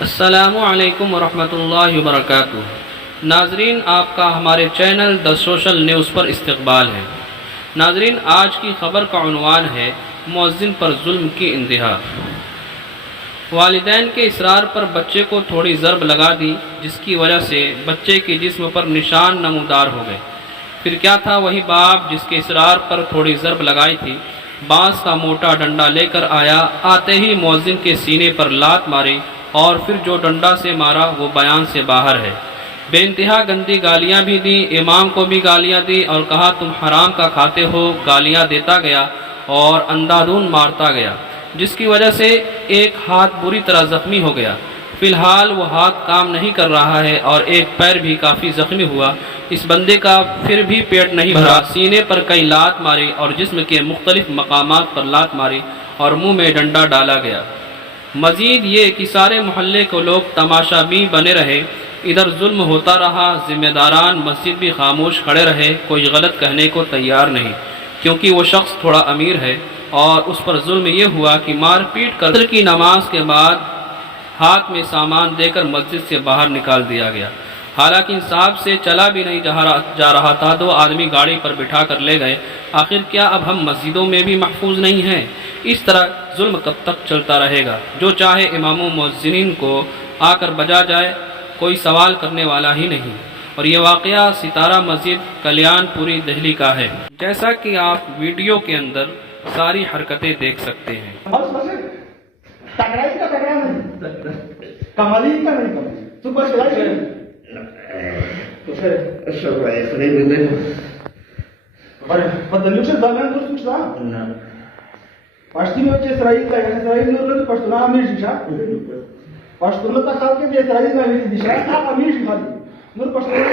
السلام علیکم ورحمۃ اللہ وبرکاتہ۔ ناظرین، آپ کا ہمارے چینل دا سوشل نیوز پر استقبال ہے۔ ناظرین، آج کی خبر کا عنوان ہے مؤذن پر ظلم کی انتہا۔ والدین کے اصرار پر بچے کو تھوڑی ضرب لگا دی، جس کی وجہ سے بچے کے جسم پر نشان نمودار ہو گئے۔ پھر کیا تھا وہی باپ جس کے اصرار پر تھوڑی ضرب لگائی تھی، بانس کا موٹا ڈنڈا لے کر آیا، آتے ہی مؤذن کے سینے پر لات ماری اور پھر جو ڈنڈا سے مارا وہ بیان سے باہر ہے۔ بے انتہا گندی گالیاں بھی دیں، امام کو بھی گالیاں دی اور کہا تم حرام کا کھاتے ہو، گالیاں دیتا گیا اور اندھادھند مارتا گیا، جس کی وجہ سے ایک ہاتھ بری طرح زخمی ہو گیا۔ فی الحال وہ ہاتھ کام نہیں کر رہا ہے اور ایک پیر بھی کافی زخمی ہوا۔ اس بندے کا پھر بھی پیٹ نہیں بھرا، سینے پر کئی لات ماری اور جسم کے مختلف مقامات پر لات ماری اور منہ میں ڈنڈا ڈالا گیا۔ مزید یہ کہ سارے محلے کو لوگ تماشا بین بنے رہے، ادھر ظلم ہوتا رہا، ذمہ داران مسجد بھی خاموش کھڑے رہے، کوئی غلط کہنے کو تیار نہیں، کیونکہ وہ شخص تھوڑا امیر ہے اور اس پر ظلم یہ ہوا کہ مار پیٹ کر عصر کی نماز کے بعد ہاتھ میں سامان دے کر مسجد سے باہر نکال دیا گیا۔ حالانکہ انصاف سے چلا بھی نہیں جا رہا تھا، دو آدمی گاڑی پر بٹھا کر لے گئے۔ آخر کیا اب ہم مسجدوں میں بھی محفوظ نہیں ہیں؟ اس طرح ظلم کب تک چلتا رہے گا؟ جو چاہے اماموں مؤذنین کو آ کر بجا جائے، کوئی سوال کرنے والا ہی نہیں۔ اور یہ واقعہ ستارہ مسجد کلیان پوری دہلی کا ہے، جیسا کہ آپ ویڈیو کے اندر ساری حرکتیں دیکھ سکتے ہیں۔ Паштин вообще Израиль, Израиль нужно паштуна амишиша. Паштуна та халке де Израиль на амишиша, а амиш хали. Нур паштуна.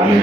Амиш.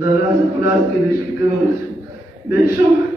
Dar lasă culască de și că... Deci,